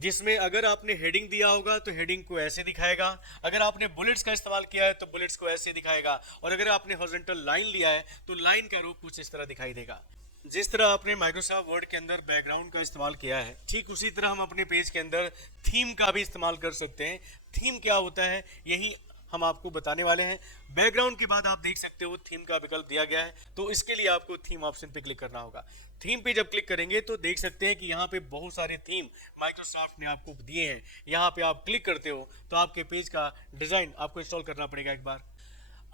जिसमें अगर आपने हेडिंग दिया होगा तो हेडिंग को ऐसे दिखाएगा, अगर आपने बुलेट्स का इस्तेमाल किया है तो बुलेट्स को ऐसे दिखाएगा, और अगर आपने हॉरिजॉन्टल लाइन लिया है तो लाइन का रूप कुछ इस तरह दिखाई देगा। जिस तरह आपने माइक्रोसॉफ्ट वर्ड के अंदर बैकग्राउंड का इस्तेमाल किया है, ठीक उसी तरह हम अपने पेज के अंदर थीम का भी इस्तेमाल कर सकते हैं। थीम क्या होता है यही हम आपको बताने वाले हैं। बैकग्राउंड के बाद आप देख सकते हो थीम का विकल्प दिया गया है, तो इसके लिए आपको थीम ऑप्शन पे क्लिक करना होगा। थीम पे जब क्लिक करेंगे तो देख सकते हैं कि यहाँ पे बहुत सारे थीम माइक्रोसॉफ्ट ने आपको दिए हैं। यहाँ पे आप क्लिक करते हो तो आपके पेज का डिजाइन आपको इंस्टॉल करना पड़ेगा। एक बार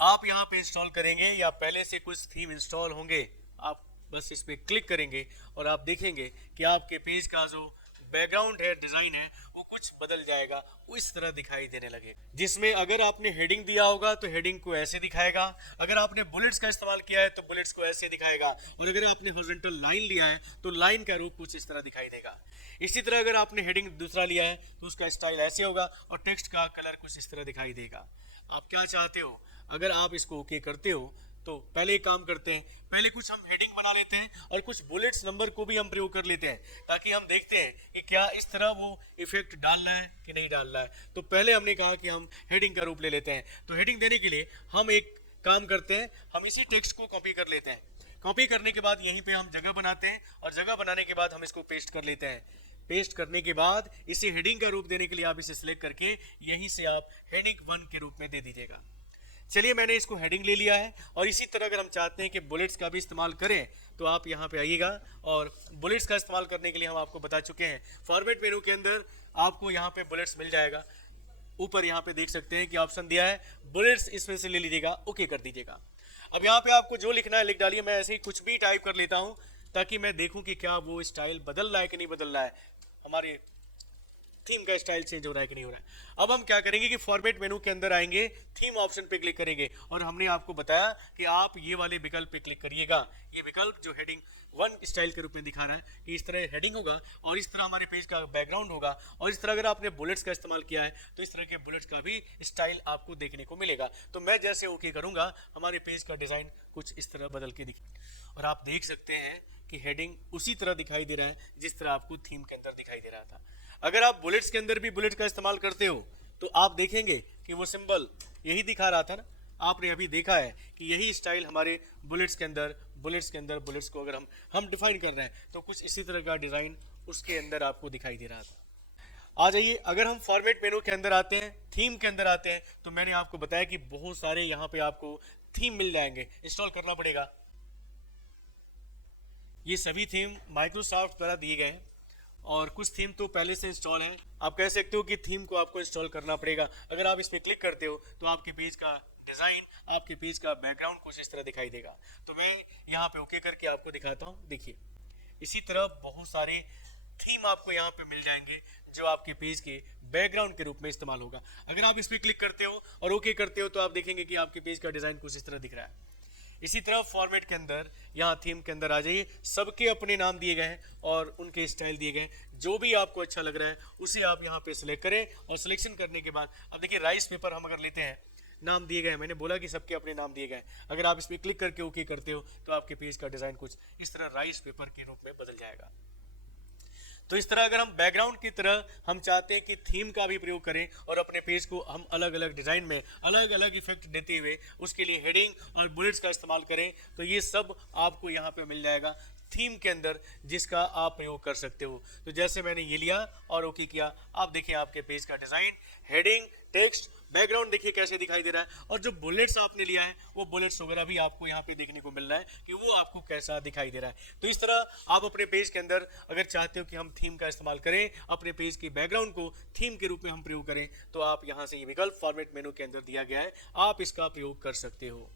आप यहाँ पे इंस्टॉल करेंगे या पहले से कुछ थीम इंस्टॉल होंगे, आप बस इस पे क्लिक करेंगे और आप देखेंगे कि आपके पेज का जो बैकग्राउंड है, डिजाइन है, वो कुछ बदल जाएगा, वो इस तरह दिखाई देने लगेगा। जिसमें अगर आपने हेडिंग दिया होगा तो हेडिंग को ऐसे दिखाएगा, अगर आपने बुलेट्स का इस्तेमाल किया है तो बुलेट्स को ऐसे दिखाएगा, और अगर आपने हॉरिजॉन्टल लाइन लिया है तो लाइन का रूप कुछ इस तरह दिखाई देगा। इसी तरह अगर आपने हेडिंग दूसरा लिया है तो उसका स्टाइल ऐसे होगा और टेक्स्ट का कलर कुछ इस तरह दिखाई देगा। आप क्या चाहते हो, अगर आप इसको ओके करते हो तो पहले एक काम करते हैं, पहले कुछ हम हेडिंग बना लेते हैं और कुछ बुलेट्स नंबर को भी हम प्रयोग कर लेते हैं, ताकि हम देखते हैं कि क्या इस तरह वो इफेक्ट डालना है कि नहीं डालना है। तो पहले हमने कहा कि हम हेडिंग का रूप ले लेते हैं, तो हेडिंग देने के लिए हम एक काम करते हैं, हम इसी टेक्स्ट को कॉपी कर लेते हैं। कॉपी करने के बाद यहीं पे हम जगह बनाते हैं, और जगह बनाने के बाद हम इसको पेस्ट कर लेते हैं। पेस्ट करने के बाद इसे हेडिंग का रूप देने के लिए आप इसे सिलेक्ट करके यहीं से आप हेडिंग 1 के रूप में दे दीजिएगा। चलिए मैंने इसको हेडिंग ले लिया है, और इसी तरह अगर हम चाहते हैं कि बुलेट्स का भी इस्तेमाल करें तो आप यहाँ पे आइएगा, और बुलेट्स का इस्तेमाल करने के लिए हम आपको बता चुके हैं। फॉर्मेट मेनू के अंदर आपको यहाँ पे बुलेट्स मिल जाएगा। ऊपर यहाँ पे देख सकते हैं कि ऑप्शन दिया है बुलेट्स, इसमें से ले लीजिएगा, ओके कर दीजिएगा। अब यहाँ पे आपको जो लिखना है लिख डालिए। मैं ऐसे ही कुछ भी टाइप कर लेता हूँ ताकि मैं देखूँ कि क्या वो स्टाइल बदल रहा है कि नहीं बदल रहा है, हमारे थीम का स्टाइल चेंज हो रहा है कि नहीं हो रहा है। अब हम क्या करेंगे कि फॉर्मेट मेनू के अंदर आएंगे, थीम ऑप्शन पे क्लिक करेंगे, और हमने आपको बताया कि आप ये वाले विकल्प पे क्लिक करिएगा। ये विकल्प जो हेडिंग 1 स्टाइल के रूप में दिखा रहा है कि इस तरह हेडिंग होगा और इस तरह हमारे पेज का बैकग्राउंड होगा, और इस तरह अगर आपने बुलेट्स का इस्तेमाल किया है तो इस तरह के बुलेट्स का भी स्टाइल आपको देखने को मिलेगा। तो मैं जैसे ओके करूंगा हमारे पेज का डिजाइन कुछ इस तरह बदल के दिखे, और आप देख सकते हैं कि हेडिंग उसी तरह दिखाई दे रहा है जिस तरह आपको थीम के अंदर दिखाई दे रहा था। अगर आप बुलेट्स के अंदर भी बुलेट का इस्तेमाल करते हो तो आप देखेंगे कि वो सिंबल यही दिखा रहा था ना, आपने अभी देखा है कि यही स्टाइल हमारे बुलेट्स के अंदर बुलेट्स को अगर हम डिफाइन कर रहे हैं तो कुछ इसी तरह का डिजाइन उसके अंदर आपको दिखाई दे रहा था। आ जाइए, अगर हम फॉर्मेट मेनू के अंदर आते हैं, थीम के अंदर आते हैं, तो मैंने आपको बताया कि बहुत सारे यहाँ पे आपको थीम मिल जाएंगे, इंस्टॉल करना पड़ेगा। ये सभी थीम माइक्रोसॉफ्ट द्वारा दिए गए हैं, और कुछ थीम तो पहले से इंस्टॉल है। आप कह सकते हो कि थीम को आपको इंस्टॉल करना पड़ेगा। अगर आप इस पर क्लिक करते हो तो आपके पेज का डिजाइन, आपके पेज का बैकग्राउंड कुछ इस तरह दिखाई देगा। तो मैं यहाँ पे ओके करके आपको दिखाता हूँ। देखिए, इसी तरह बहुत सारे थीम आपको यहाँ पे मिल जाएंगे जो आपके पेज के बैकग्राउंड के रूप में इस्तेमाल होगा। अगर आप इस पर क्लिक करते हो और ओके करते हो तो आप देखेंगे कि आपके पेज का डिजाइन कुछ इस तरह दिख रहा है। इसी तरह फॉर्मेट के अंदर यहाँ थीम के अंदर आ जाइए, सबके अपने नाम दिए गए हैं और उनके स्टाइल दिए गए हैं। जो भी आपको अच्छा लग रहा है उसे आप यहाँ पे सिलेक्ट करें, और सिलेक्शन करने के बाद अब देखिए राइस पेपर हम अगर लेते हैं, नाम दिए गए हैं, मैंने बोला कि सबके अपने नाम दिए गए हैं। अगर आप इस पर क्लिक करके ओके करते हो तो आपके पेज का डिजाइन कुछ इस तरह राइस पेपर के रूप में बदल जाएगा। तो इस तरह अगर हम बैकग्राउंड की तरह हम चाहते हैं कि थीम का भी प्रयोग करें और अपने पेज को हम अलग अलग डिजाइन में अलग अलग इफेक्ट देते हुए उसके लिए हेडिंग और बुलेट्स का इस्तेमाल करें, तो ये सब आपको यहाँ पे मिल जाएगा थीम के अंदर, जिसका आप प्रयोग कर सकते हो। तो जैसे मैंने ये लिया और ओके किया, आप देखिए आपके पेज का डिजाइन, हेडिंग, टेक्स्ट, बैकग्राउंड देखिए कैसे दिखाई दे रहा है, और जो बुलेट्स आपने लिया है वो बुलेट्स वगैरह भी आपको यहाँ पे देखने को मिल रहा है कि वो आपको कैसा दिखाई दे रहा है। तो इस तरह आप अपने पेज के अंदर अगर चाहते हो कि हम थीम का इस्तेमाल करें, अपने पेज के बैकग्राउंड को थीम के रूप में हम प्रयोग करें, तो आप यहाँ से ये विकल्प फॉर्मेट मेनू के अंदर दिया गया है, आप इसका प्रयोग कर सकते हो।